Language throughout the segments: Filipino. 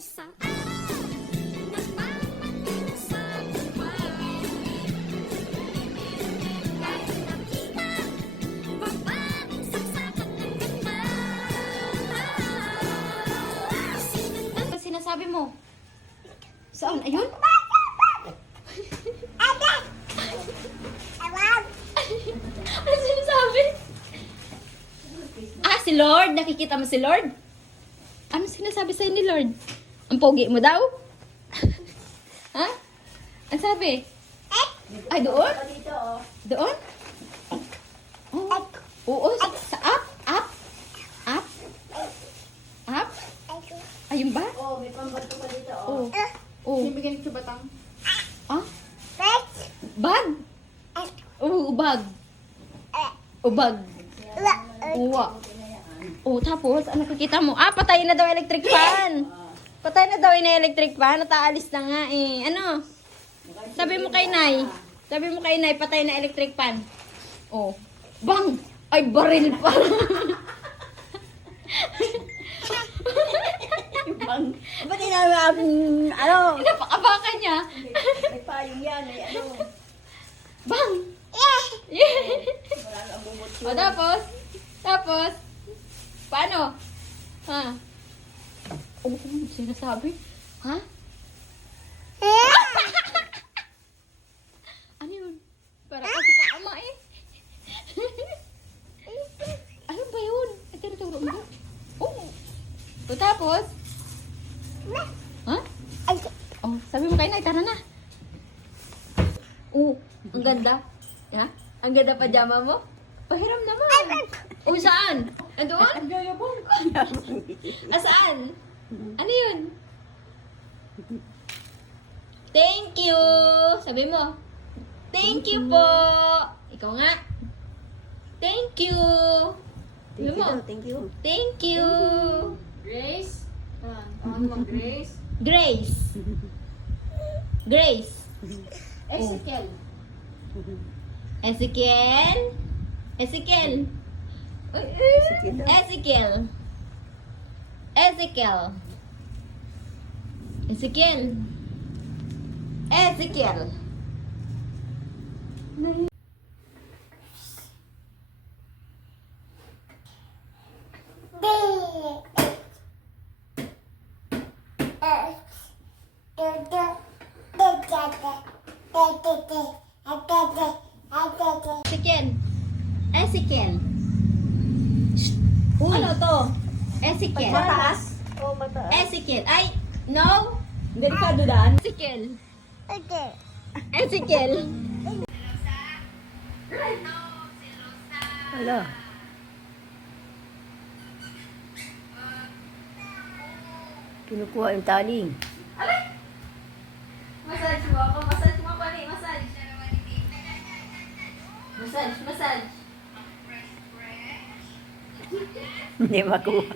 isa. Nagmamating sa buhay. Kahit nakita, babagsak sa pagkaganda. Ano sinasabi mo? Saan? Ayun? Ano sinasabi? Ah, si Lord? Nakikita mo si Lord? Ano sinasabi sa'yo ni Lord? Ang pogi mo daw? Ha? Ang sabi? Ay, doon? Doon? Oh. Oo, sa up? Up? Up? Up? Ayun ba? Oh, may pambato ka dito, Oh. Oh. Bibigyan ko batang. Ah? Bag? Oo, bag. Bag. Uwa. Oh, tapos, ano nakikita mo? Ah, patay na daw electric fan. Patay na daw yung electric fan. Nataalis na nga eh. Ano? Sabi mo kay Nay. Sabi mo kay Nay, patay na electric fan. Oh. Bang! Ay, baril pa. Bang. Ba't ano? Napakabakan niya. May payong yan, may ano. Bang! Wala nang bumot. O, tapos, paano? Ha? Oh, sinasabi? Ha? Ano yun? Para kasi tama eh. Ano ba yun? Ay, tinuturo mo? Oh. O, tapos? Ha? Oh, sabi mo kayo na, tara na. Oh, ang ganda. Ha? Ang ganda pajama mo? Pahiram naman. O, saan? Andoon? Ang gayabong. Saan? Ano yun? Thank you. Sabi mo. Thank you po. Ikaw nga. Thank you. Sabi mo. Thank you. Thank you. Grace? Ano mo, Grace? Grace. Grace. Ezekiel. Ezekiel. Ezekiel. Ezekiel. Ezekiel. Ezekiel. Ezekiel. Ezekiel. Ezekiel. Uy. Ano to? Ezekiel. Mataas? Oh, mataas. Ezekiel. Ay, no. Delikado daan. Ezekiel. Ezekiel. Hala. Kinukuha yung taling. Massage mo ako. Massage mo ako. Massage. Massage. Massage. Hindi makuha.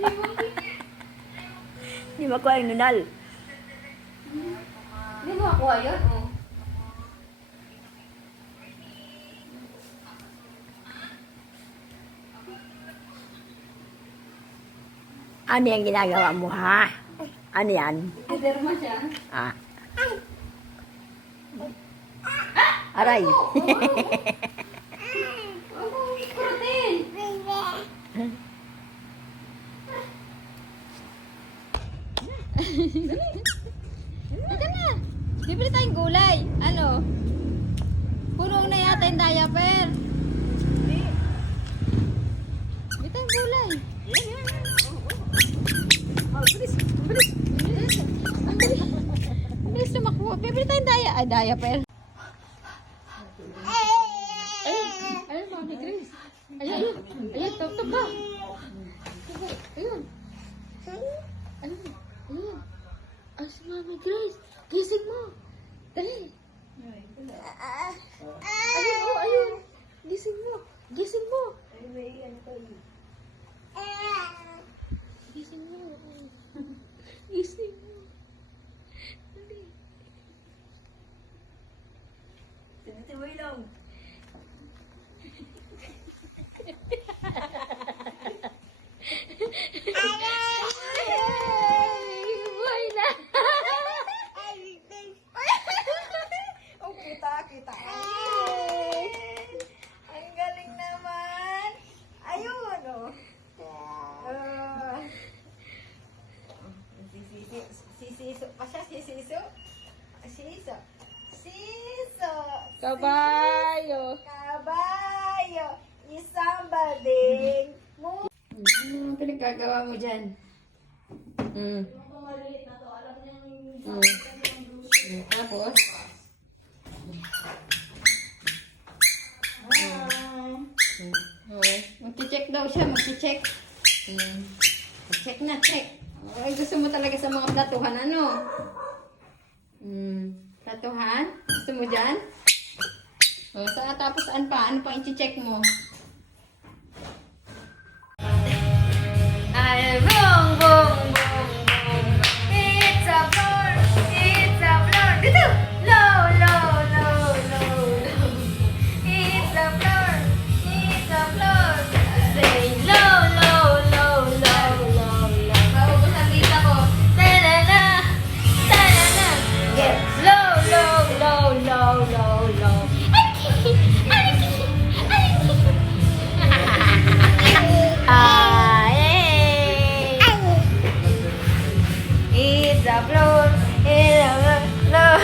Hindi makuha yung nunal. Hindi mo makuha yun? Oh. Ano yung ginagawa mo, ha? Ano yan? Derma siya. Ah. Aray. Oh, protein. Dali na. Bibili tayong gulay. Ano? Puno na yata yung diaper. Bibili tayong gulay. Ang bilis na makuha. Bibili tayong diaper. Ayun, Mami Grace. Ayun. Top ba? Ayun. Ayun. Ay, si Mami Grace. Gising mo. Dali. Ayun. Gising mo. Gising mo. Gising mo. Gising mo. Dali. Tinitiway lang. Ay! Buhay na! Siso pa siya, sisiso. Siso. Siso. Kabayo. Kabayo. Isang bading. Ano pinagkagawa mo dyan? Tapos? Magche-check daw siya, magche-check. Check na, check. Ay, gusto mo talaga sa mga platuhan, ano? Platuhan? Gusto mo dyan? Tapos saan pa? Ano pa i-check mo? Ay, boom, boom, boom, boom. It's a floor, it's a floor. Dito! Low, low, low, low, low. It's a floor, it's a floor. Say low, low, low, low, low, low. Maubos ang dita ko. Ta-da-da, ta-da-da. Get low, low, low, low, low, low. It's a floor, it's a floor.